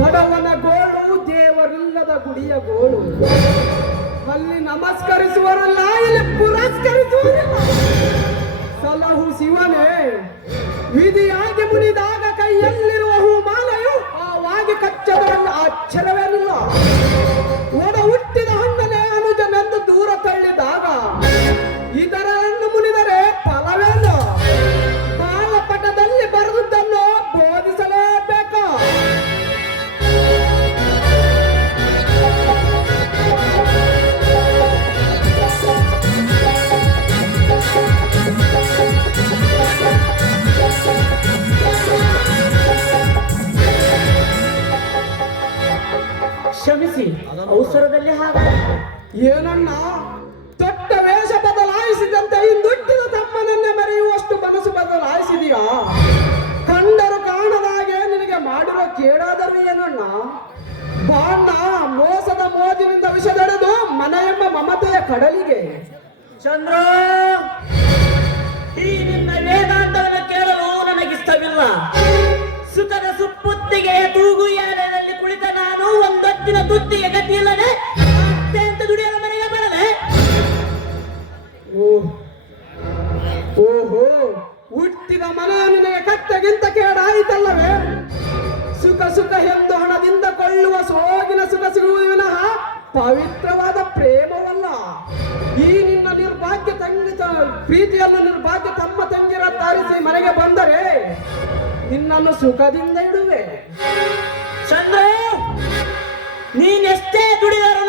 ಬಡವನ ಗೋಳು ದೇವರಿಲ್ಲದ ಗುಡಿಯ ಗೋಳು. ಅಲ್ಲಿ ನಮಸ್ಕರಿಸುವರಲ್ಲ ಇಲ್ಲಿ ಪುರಸ್ಕರಿಸುವ ಸಲಹು ಶಿವನೇ ವಿಧಿಯಾಗಿ ಕ್ಷಮಿಸಿ. ಅವಸರದಲ್ಲಿ ಹಾಗ ಏನಣ್ಣ ತೊಟ್ಟ ವೇಷ ಬದಲಾಯಿಸಿದಂತೆ ಈ ಹಿಂದುಟ್ಟಿದ ತಮ್ಮನನ್ನೇ ಮರೆಯುವಷ್ಟು ಮನಸ್ಸು ಬದಲಾಯಿಸಿದೀಯಾ? ಕಂಡರು ಕಾಣದಾಗೆ ನಿನಗೆ ಮಾಡಿರೋ ಕೇಳಾದರೂ ಏನಣ್ಣ? ಬಾಣ್ಣ ಮೋಸದ ಮೋಜಿನಿಂದ ವಿಷದೆಳೆದು ಮನ ಎಂಬ ಮಮತೆಯ ಕಡಲಿಗೆ. ಚಂದ್ರ ಈ ನಿನ್ನ ವೇದಾಂತವನ್ನು ಕೇಳಲು ನನಗಿಷ್ಟವಿಲ್ಲ. ತುತ್ತಿಗೆ ಗತಿ ಇಲ್ಲದೆ ಅಂತ ದುಡಿಯಲು ಮನೆಗೆ ಬರಲೆ ಓ ಓಹೋ. ಹುಟ್ಟಿದ ಮನ ನಿನಗೆ ಕಟ್ಟಗಿಂತ ಕೇಡಾಯಿತಲ್ಲವೇ? ಸುಖ ಸುಖ ಎಂದು ಹಣದಿಂದ ಕೊಳ್ಳುವ ಸೋಗಿನ ಸುಖ ಸಿಗುವುದು ವಿನಃ ಪವಿತ್ರವಾದ ಪ್ರೇಮವಲ್ಲ. ಈ ನಿನ್ನ ನಿರ್ಭಾಗ್ಯ ತಂಗಿ ಪ್ರೀತಿಯನ್ನು ನಿರ್ಭಾಗ್ಯ ತಮ್ಮ ತಂಗಿರ ತಾರಿಸಿ ಮನೆಗೆ ಬಂದರೆ ನಿನ್ನನ್ನು ಸುಖದಿಂದ ಇಡುವೆ. ಚಂದ್ರ! ನೀನೆಷ್ಟೇ ದುಡಿದರೂ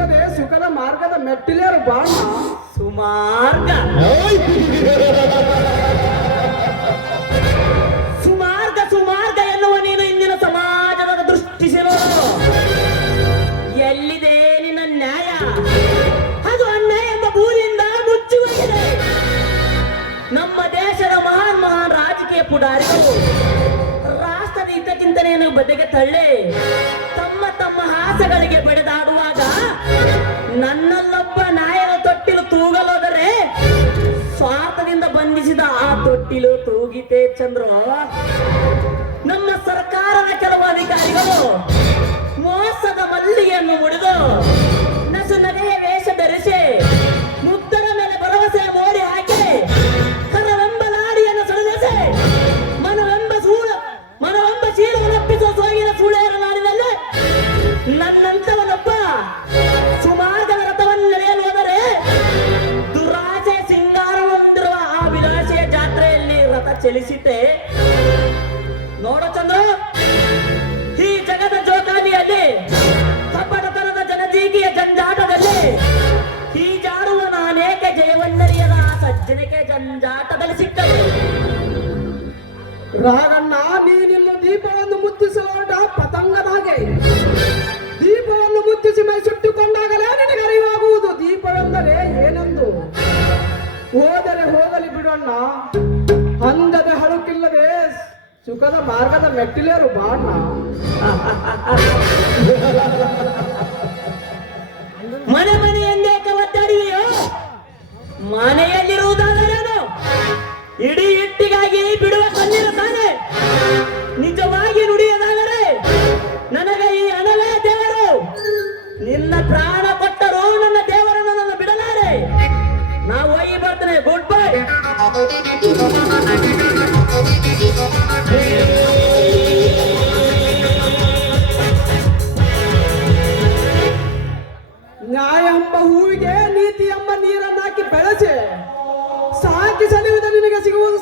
ಹಳಕಿಲ್ಲದೆ ಸುಖದ ಮಾರ್ಗದ ಮೆಟ್ಟಿಲೇರು ಬಾಣ. ಸುಮಾರ್ಗ. ಸುಮಾರ್ಗ ಸುಮಾರ್ಗ ಎನ್ನುವ ನೀನು ಇಂದಿನ ಸಮಾಜದ ದೃಷ್ಟಿಸಿರೋ. ಎಲ್ಲಿದೆ ನಿನ್ನ ನ್ಯಾಯ? ಅದು ಅನ್ಯಾಯ ಎಂಬ ಭೂಮಿಯಿಂದ ಮುಚ್ಚುವಂತಿದೆ ನಮ್ಮ ದೇಶದ ಮಹಾನ್ ಮಹಾನ್ ರಾಜಕೀಯ ಪುಡಾರಿಗಳು. ಹಿತಚಿಂತನೆಯನ್ನು ಬದೆಗೆ ತಳ್ಳಿ. ತಮ್ಮ ತಮ್ಮ ಹಾಸಗಳಿಗೆ ಬಡಿದಾಡುವಾಗ ನನ್ನಲ್ಲೊಬ್ಬ ನಾಯರ ತೊಟ್ಟಿಲು ತೂಗಲೋದರೆ ಸ್ವಾರ್ಥದಿಂದ ಬಂಧಿಸಿದ ಆ ತೊಟ್ಟಿಲು ತೂಗಿತೆ ಚಂದ್ರ. ನಮ್ಮ ಸರ್ಕಾರದ ಕೆಲವು ಅಧಿಕಾರಿಗಳು ಮೋಸದ ಮಲ್ಲಿಗೆಯನ್ನು ಮುಡಿದು ಚಲಿಸಿತೆ ನೋಡ ಚಂದ್ರ, ಈ ಜಗದ ಜೋಕಾಲಿಯಲ್ಲಿ ಕಪಟತನದ ಜನಜೀಗಿಯ ಜಂಜಾಟದಲ್ಲಿ ಹೀಜಾಡುವ ನಾನೇಕೆ ಜಯವನ್ನರಿಯದ ಸಜ್ಜನಿಕೆ ಜಂಜಾಟದಲ್ಲಿ ಸಿಕ್ಕದೆ ರಾಗಣ್ಣ ನೀನಿಲ್ಲ ದೀಪವನ್ನು ಮುತ್ತಿಸಲೋಟ ಪತಂಗದ ಹಾಗೆ. ದೀಪವನ್ನು ಮುತ್ತಿಸಿ ಮಾರ್ಗದ ಮೆಟ್ಟಿಲೇರು ಬಾಣ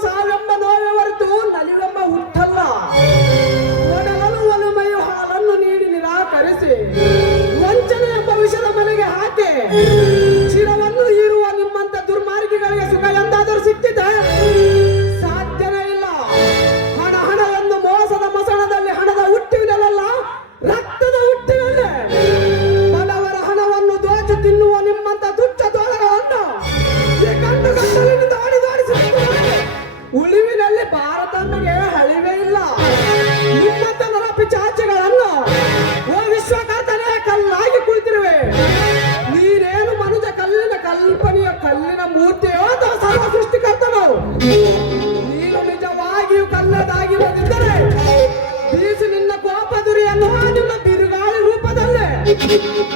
ಸಾವಿವೆಂಬ ನೋವೇ ಹೊರತು ನಲಿವೆಂಬ ಹುಟ್ಟಲ್ಲ. ಒಡಲನು ಒಲುಮೆಯು ಹಾಲನ್ನು ನೀಡಿ ನಿರಾಕರಿಸಿ. ವಂಚನೆ ಎಂಬ ವಿಷದ ಮನೆಗೆ ಹಾಕಿ. ಚಿರವನ್ನು ಇರುವ ನಿಮ್ಮಂತ ದುರ್ಮಾರ್ಗಿಗಳಿಗೆ ಸುಖ ಎಂದಾದರೂ ಸಿಕ್ಕಿದೆ? ಸಾಧ್ಯನೇ ಇಲ್ಲ. ಹಣ ಹಣ ಎಂದು ಮೋಸದ ಮಸಣದಲ್ಲಿ ಹಣದ ಹುಟ್ಟಿನಲ್ಲ, ರಕ್ತದ ಹುಟ್ಟಿನಲ್ಲೇ. ಬಡವರ ಹಣವನ್ನು ದೋಚು ತಿನ್ನುವ ನಿಮ್ಮಂತ Thank you.